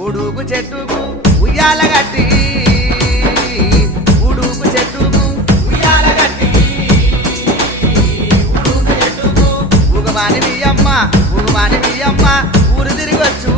ఉడుకు చెట్టుకు ఉయ్యాల గట్టి ఉడుకు చెట్టుకు ఉయ్యాల గట్టి ఉడుకు చెట్టుకు ఉగమాని అమ్మ ఊరు తిరిగొచ్చు